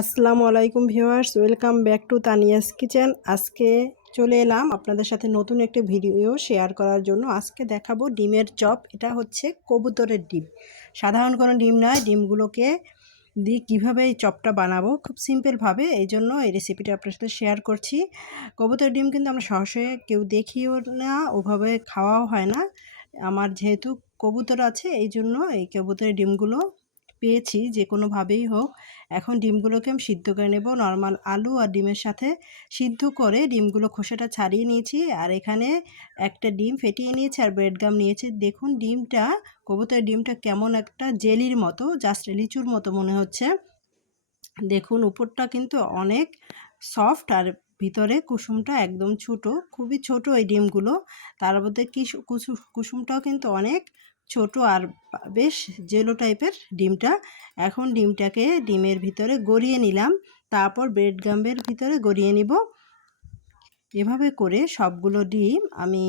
আসসালামু আলাইকুম viewers, welcome back to Tania's kitchen. আজকে চলে এলাম আপনাদের সাথে নতুন একটি ভিডিও শেয়ার করার জন্য। আজকে দেখাবো ডিমের চপ, এটা হচ্ছে কবুতরের ডিম। সাধারণ কোনো ডিম নয়, ডিমগুলোকে দিয়ে কীভাবে এই চপটা বানাবো, খুব সিম্পলভাবে, এই জন্য এই রেসিপিটা আপনার সাথে শেয়ার করছি। কবুতরের ডিম কিন্তু আমরা সহসে কেউ দেখিও না, ওভাবে খাওয়াও হয় না। আমার যেহেতু কবুতর আছে, এই জন্য এই কবুতরের ডিমগুলো পেয়েছি, যে কোনোভাবেই হোক। এখন ডিমগুলোকে আমি সিদ্ধ করে নেব। নর্মাল আলু আর ডিমের সাথে সিদ্ধ করে ডিমগুলো খোসাটা ছাড়িয়ে নিয়েছি। আর এখানে একটা ডিম ফেটিয়ে নিয়েছি আর ব্রেড গাম নিয়েছি। দেখুন, ডিমটা, কবুতরের ডিমটা কেমন একটা জেলির মতো জাস্ট লিচুর মতো মনে হচ্ছে। দেখুন, উপরটা কিন্তু অনেক সফট আর ভিতরে কুসুমটা একদম ছোট। খুবই ছোট এই ডিমগুলো। তার মধ্যে কুসুমটাও কিন্তু অনেক ছোট আর বেশ জেলো টাইপের ডিমটা। এখন ডিমটাকে ডিমের ভিতরে গড়িয়ে নিলাম। তারপর ব্রেড গাম্বের ভিতরে গড়িয়ে নিব। এভাবে করে সবগুলো ডিম আমি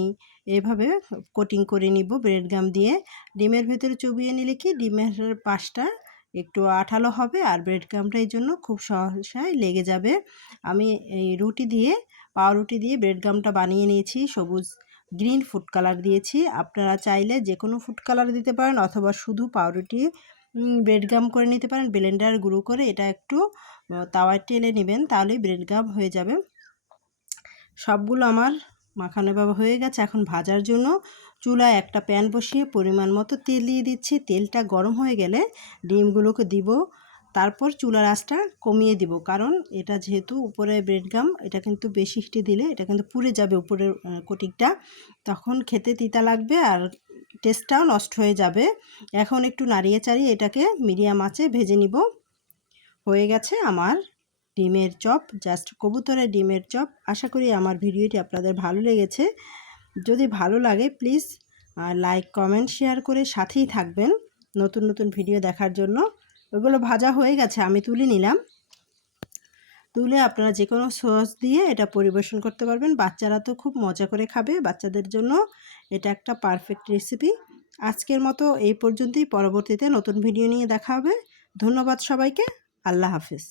এভাবে কোটিং করে নিব ব্রেড গাম দিয়ে। ডিমের ভিতরে চুবিয়ে নিলে কি ডিমের পাশটা একটু আঠালো হবে আর ব্রেড গামটা এই জন্য খুব সহসায় লেগে যাবে। আমি এই রুটি দিয়ে, পাউরুটি দিয়ে ব্রেড গামটা বানিয়ে নিয়েছি সবুজ গ্রিন ফুড কালার দিয়েছি। আপনারা চাইলে যে কোনো ফুড কালার দিতে পারেন অথবা শুধু পাউরুটি ব্রেড গাম করে নিতে পারেন। ব্লেন্ডার গুঁড়ো করে এটা একটু তাওয়ায় টেলে নেবেন তাহলেই ব্রেড গাম হয়ে যাবে। সবগুলো আমার মাখানো বাবা হয়ে গেছে। এখন ভাজার জন্য চুলায় একটা প্যান বসিয়ে পরিমাণ মতো তেল দিয়ে দিচ্ছি। তেলটা গরম হয়ে গেলে ডিমগুলোকে দিব। তারপর চুলার আঁচটা কমিয়ে দিব। কারণ এটা যেহেতু উপরে ব্রেডগাম এটা কিন্তু বেশি হিটে দিলে এটা কিন্তু পুড়ে যাবে উপরের কোটিকটা। তখন খেতে তিতা লাগবে আর টেস্টটাও নষ্ট হয়ে যাবে। এখন একটু নাড়িয়ে চাড়িয়ে এটাকে মিডিয়াম আঁচে ভেজে নিব। হয়ে গেছে আমার ডিমের চপ জাস্ট কবুতরের ডিমের চপ। আশা করি আমার ভিডিওটি আপনাদের ভালো লেগেছে। যদি ভালো লাগে প্লিজ লাইক কমেন্ট শেয়ার করে সাথেই থাকবেন। নতুন নতুন ভিডিও দেখার জন্য। ওগুলো ভাজা হয়ে গেছে, আমি তুলে নিলাম। তুলে আপনারা যে কোনো সস দিয়ে এটা পরিবেশন করতে পারবেন। বাচ্চারা তো খুব মজা করে খাবে, বাচ্চাদের জন্য এটা একটা পারফেক্ট রেসিপি আজকের মতো এই পর্যন্তই, পরবর্তীতে নতুন ভিডিও নিয়ে দেখা হবে। ধন্যবাদ সবাইকে, আল্লাহ হাফিজ।